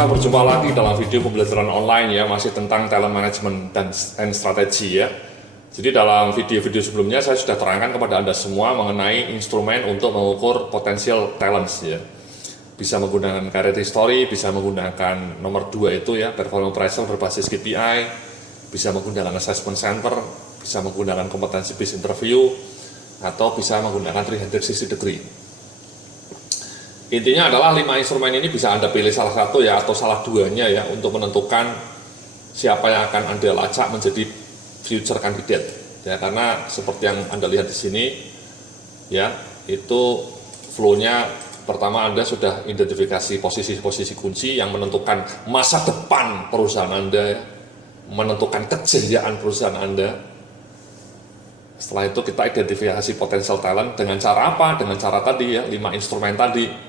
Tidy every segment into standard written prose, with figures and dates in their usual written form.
kita berjumpa lagi dalam video pembelajaran online ya, masih tentang talent management dan strategi ya. Jadi dalam video-video sebelumnya saya sudah terangkan kepada Anda semua mengenai instrumen untuk mengukur potensial talents ya. Bisa menggunakan career history, bisa menggunakan nomor 2 itu ya, performance appraisal berbasis KPI, bisa menggunakan assessment center, bisa menggunakan competency based interview, atau bisa menggunakan 360 degree. Intinya adalah 5 instrumen ini bisa Anda pilih salah satu ya, atau salah duanya ya, untuk menentukan siapa yang akan Anda lacak menjadi future candidate ya, karena seperti yang Anda lihat di sini ya, itu flow-nya pertama Anda sudah identifikasi posisi-posisi kunci yang menentukan masa depan perusahaan Anda, menentukan kejayaan perusahaan Anda. Setelah itu kita identifikasi potensial talent dengan cara apa? Dengan cara tadi ya, 5 instrumen tadi.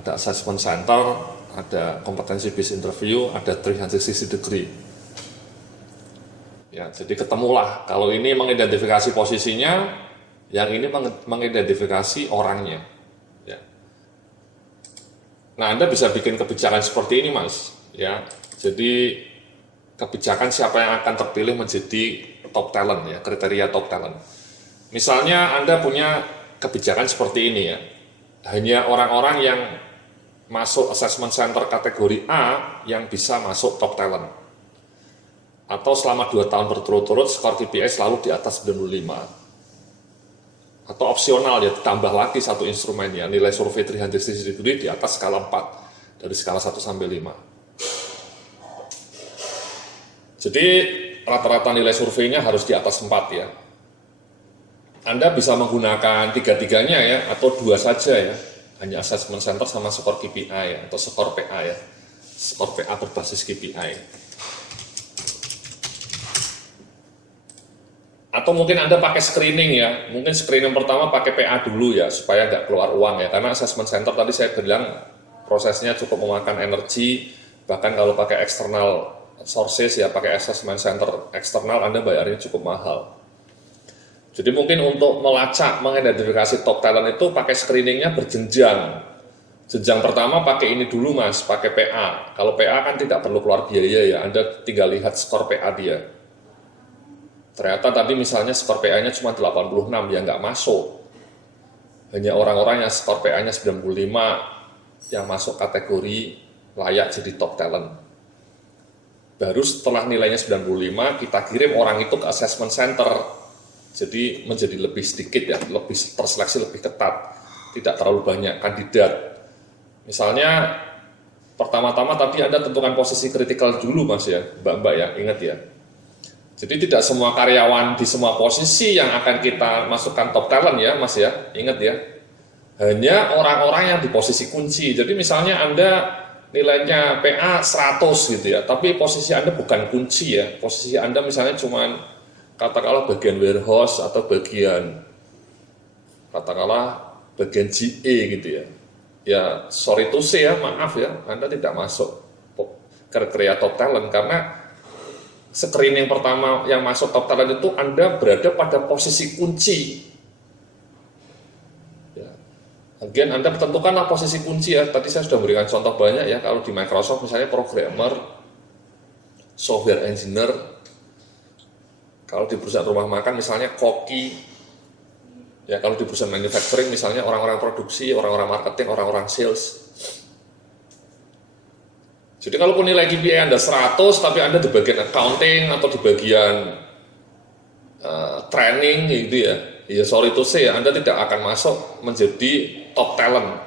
Ada assessment center, ada competency based interview, ada 360 degree. Ya, jadi ketemulah. Kalau ini mengidentifikasi posisinya, yang ini mengidentifikasi orangnya. Ya. Nah, Anda bisa bikin kebijakan seperti ini, Mas. Ya, jadi kebijakan siapa yang akan terpilih menjadi top talent ya, kriteria top talent. Misalnya Anda punya kebijakan seperti ini ya, hanya orang-orang yang masuk assessment center kategori A yang bisa masuk top talent. Atau selama 2 tahun berturut-turut skor KPI selalu di atas 95. Atau opsional ya, ditambah lagi satu instrumen ya, nilai survei 360 degree di atas skala 4 dari skala 1 sampai 5. Jadi rata-rata nilai surveinya harus di atas 4 ya. Anda bisa menggunakan 3-tiganya ya, atau 2 saja ya, hanya assessment center sama skor KPI ya, atau skor PA ya, skor PA berbasis KPI. Atau mungkin Anda pakai screening ya, mungkin screening pertama pakai PA dulu ya, supaya nggak keluar uang ya, karena assessment center tadi saya bilang prosesnya cukup memakan energi, bahkan kalau pakai external sources ya, pakai assessment center eksternal Anda bayarnya cukup mahal. Jadi mungkin untuk melacak, mengidentifikasi top talent itu pakai screeningnya berjenjang. Jenjang pertama pakai ini dulu Mas, pakai PA. Kalau PA kan tidak perlu keluar biaya ya, Anda tinggal lihat skor PA dia. Ternyata tadi misalnya skor PA-nya cuma 86, ya nggak masuk. Hanya orang-orang yang skor PA-nya 95 yang masuk kategori layak jadi top talent. Baru setelah nilainya 95, kita kirim orang itu ke assessment center. Jadi menjadi lebih sedikit ya, lebih terseleksi lebih ketat, tidak terlalu banyak kandidat. Misalnya pertama-tama tadi Anda tentukan posisi kritikal dulu Mas ya, Mbak-mbak ya, ingat ya. Jadi tidak semua karyawan di semua posisi yang akan kita masukkan top talent ya Mas ya, ingat ya. Hanya orang-orang yang di posisi kunci. Jadi misalnya Anda nilainya PA 100 gitu ya, tapi posisi Anda bukan kunci ya, posisi Anda misalnya cuman katakanlah bagian warehouse atau bagian katakanlah bagian GE gitu ya. Ya sorry to say ya, maaf ya, Anda tidak masuk kriteria top talent karena screening pertama yang masuk top talent itu Anda berada pada posisi kunci. Ya. Again, Anda tentukanlah posisi kunci ya. Tadi saya sudah memberikan contoh banyak ya. Kalau di Microsoft misalnya programmer, software engineer. Kalau di perusahaan rumah makan misalnya koki, ya kalau di perusahaan manufacturing misalnya orang-orang produksi, orang-orang marketing, orang-orang sales. Jadi kalaupun nilai KPI Anda 100, tapi Anda di bagian accounting atau di bagian training gitu ya sorry to say, Anda tidak akan masuk menjadi top talent.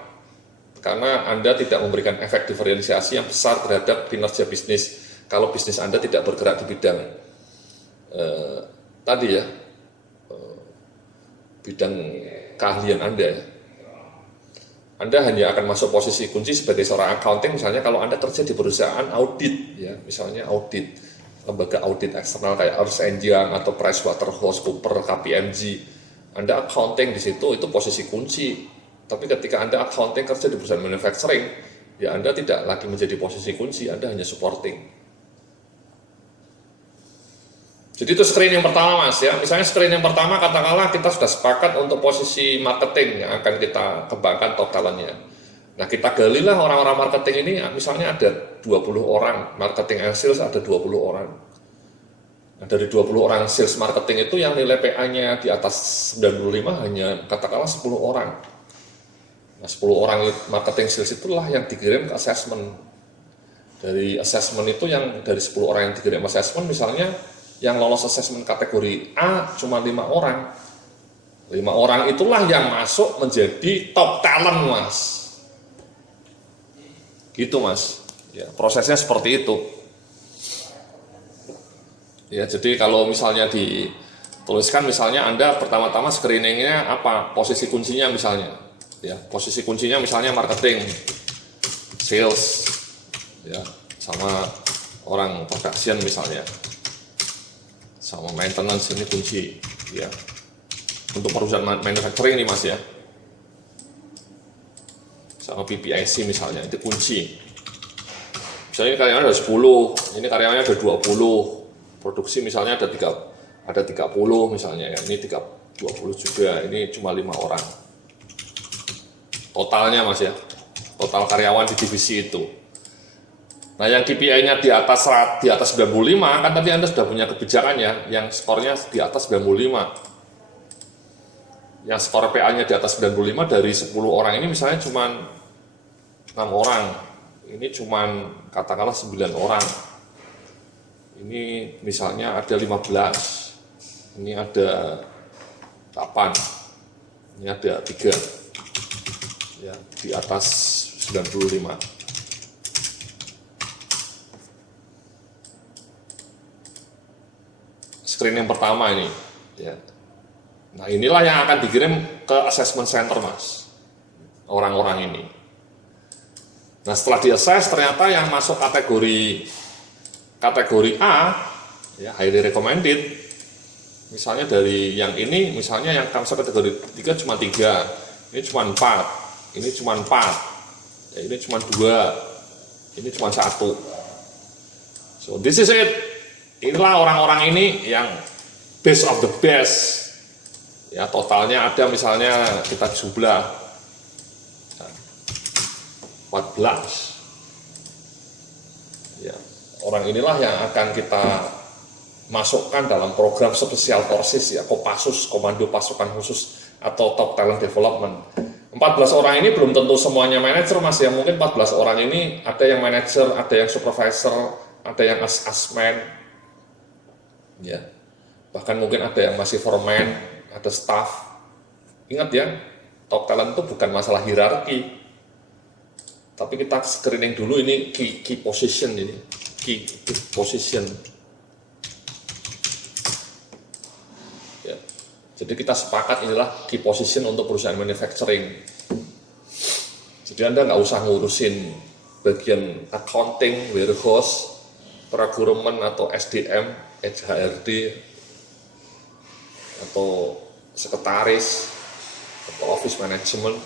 Karena Anda tidak memberikan efek diferensiasi yang besar terhadap kinerja bisnis, kalau bisnis Anda tidak bergerak di bidang tadi ya, bidang keahlian Anda ya. Anda hanya akan masuk posisi kunci sebagai seorang accounting misalnya kalau Anda kerja di perusahaan audit ya, misalnya audit, lembaga audit eksternal kayak Ernst & Young atau PricewaterhouseCoopers, KPMG. Anda accounting di situ itu posisi kunci. Tapi ketika Anda accounting kerja di perusahaan manufacturing, ya Anda tidak lagi menjadi posisi kunci, Anda hanya supporting. Jadi itu screening pertama Mas ya. Misalnya screening pertama katakanlah kita sudah sepakat untuk posisi marketing yang akan kita kembangkan top talentnya. Nah, kita gali lah orang-orang marketing ini, misalnya ada 20 orang, marketing and sales ada 20 orang. Nah, dari 20 orang sales marketing itu yang nilai PA-nya di atas 95 hanya katakanlah 10 orang. Nah, 10 orang marketing sales itulah yang dikirim ke assessment. Dari assessment itu yang dari 10 orang yang dikirim assessment, misalnya yang lolos assessment kategori A cuma 5 orang. 5 orang itulah yang masuk menjadi top talent, Mas. Gitu, Mas. Ya, prosesnya seperti itu. Ya, jadi kalau misalnya dituliskan, misalnya Anda pertama-tama screeningnya apa, posisi kuncinya misalnya. Ya, posisi kuncinya misalnya marketing, sales, ya, sama orang production misalnya, sama maintenance ini kunci, ya. Untuk perusahaan manufacturing ini, Mas, ya, sama PPIC misalnya, itu kunci. Misalnya ini karyawannya ada 10, ini karyawannya ada 20, produksi misalnya ada 30 misalnya, ya, ini 20 juga, ini cuma 5 orang. Totalnya, Mas, ya, total karyawan di divisi itu. Nah, yang KPI-nya di atas 95, kan tadi Anda sudah punya kebijakannya, yang skornya di atas 95. Yang skor PA-nya di atas 95 dari 10 orang ini misalnya cuma 6 orang. Ini cuma katakanlah 9 orang. Ini misalnya ada 15. Ini ada 8. Ini ada 3. Ya, di atas 95. Screening pertama ini, ya. Nah, inilah yang akan dikirim ke assessment center, Mas, orang-orang ini. Nah, setelah di-assess ternyata yang masuk kategori A, ya, highly recommended, misalnya dari yang ini, misalnya yang masuk kategori 3 cuma 3, ini cuma 4, ini cuma 4, ya, ini cuma 2, ini cuma 1. So, this is it. Inilah orang-orang ini yang best of the best. Ya, totalnya ada misalnya kita jumlah 14. Ya, orang inilah yang akan kita masukkan dalam program Special Forces, ya, Kopassus, Komando Pasukan Khusus atau Top Talent Development. 14 orang ini belum tentu semuanya manajer, Mas, ya. Mungkin 14 orang ini ada yang manajer, ada yang supervisor, ada yang asesmen, ya. Bahkan mungkin ada yang masih foreman, ada staff. Ingat ya, top talent itu bukan masalah hierarki, tapi kita screening dulu ini key position ini, key position. Ya. Jadi kita sepakat inilah key position untuk perusahaan manufacturing. Jadi Anda nggak usah ngurusin bagian accounting, warehouse, procurement atau SDM, HRD, atau sekretaris atau office management,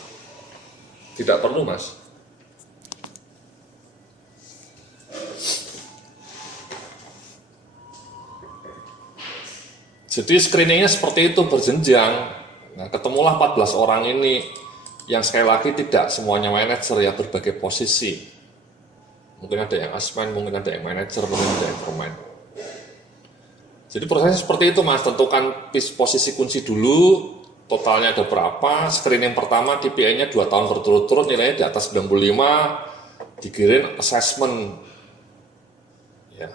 tidak perlu, Mas. Jadi screeningnya seperti itu, berjenjang. Nah, ketemulah 14 orang ini yang sekali lagi tidak semuanya manajer, ya, berbagai posisi. Mungkin ada yang asesmen, mungkin ada yang manajer, mungkin ada yang foreman. Jadi prosesnya seperti itu, Mas. Tentukan posisi kunci dulu, totalnya ada berapa. Screening pertama KPI-nya 2 tahun berturut-turut, nilainya di atas 95, dikirim assessment, ya,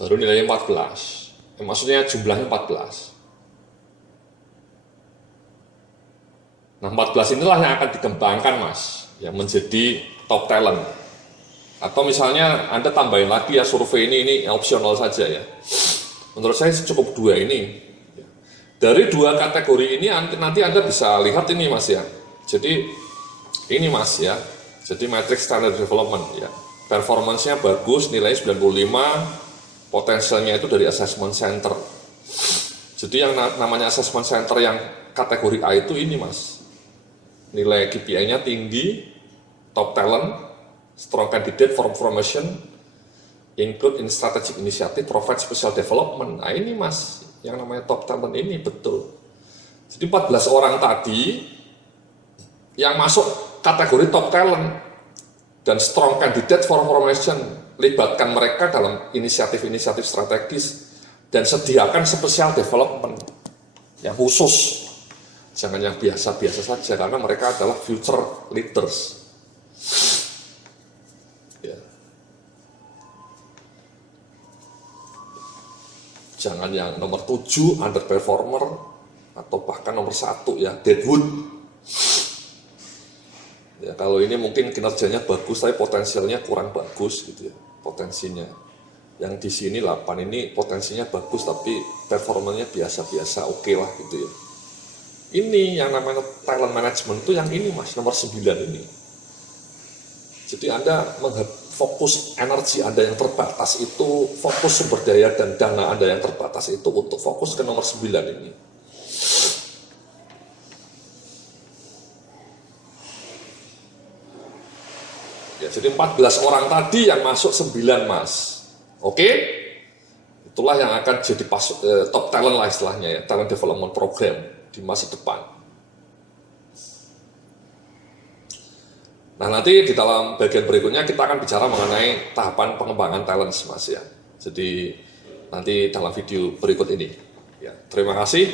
baru nilainya 14. Maksudnya jumlahnya 14. Nah, 14 inilah yang akan dikembangkan, Mas, ya, menjadi top talent. Atau misalnya Anda tambahin lagi, ya, survei ini opsional saja, ya. Menurut saya cukup 2 ini. Dari 2 kategori ini nanti Anda bisa lihat ini, Mas, ya. Jadi ini, Mas, ya. Jadi matrix standard development, ya. Performance-nya bagus, nilai 95, potensialnya itu dari assessment center. Jadi yang namanya assessment center yang kategori A itu ini, Mas. Nilai KPI-nya tinggi, top talent, strong candidate for promotion, include in strategic initiative, provide special development. Nah, ini, Mas, yang namanya top talent ini betul. Jadi 14 orang tadi yang masuk kategori top talent dan strong candidate for promotion. Libatkan mereka dalam inisiatif-inisiatif strategis dan sediakan special development yang khusus. Jangan yang biasa-biasa saja, karena mereka adalah future leaders. Ya. Jangan yang nomor 7 underperformer atau bahkan nomor 1 ya deadwood. Ya, kalau ini mungkin kinerjanya bagus tapi potensialnya kurang bagus gitu ya, potensinya. Yang di sini 8 ini potensinya bagus tapi performanya biasa-biasa, oke lah gitu ya. Ini yang namanya talent management itu yang ini Mas, nomor 9 ini. Jadi Anda fokus energi Anda yang terbatas itu, fokus sumber daya dan dana Anda yang terbatas itu untuk fokus ke nomor 9 ini. Ya, jadi 14 orang tadi yang masuk 9 Mas. Oke? Itulah yang akan jadi top talent lah istilahnya ya, talent development program di masa depan. Nah, nanti di dalam bagian berikutnya kita akan bicara mengenai tahapan pengembangan talent Mas ya. Jadi nanti dalam video berikut ini. Ya, terima kasih.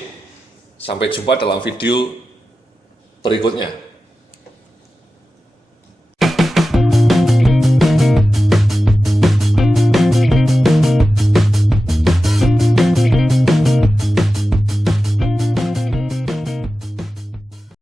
Sampai jumpa dalam video berikutnya.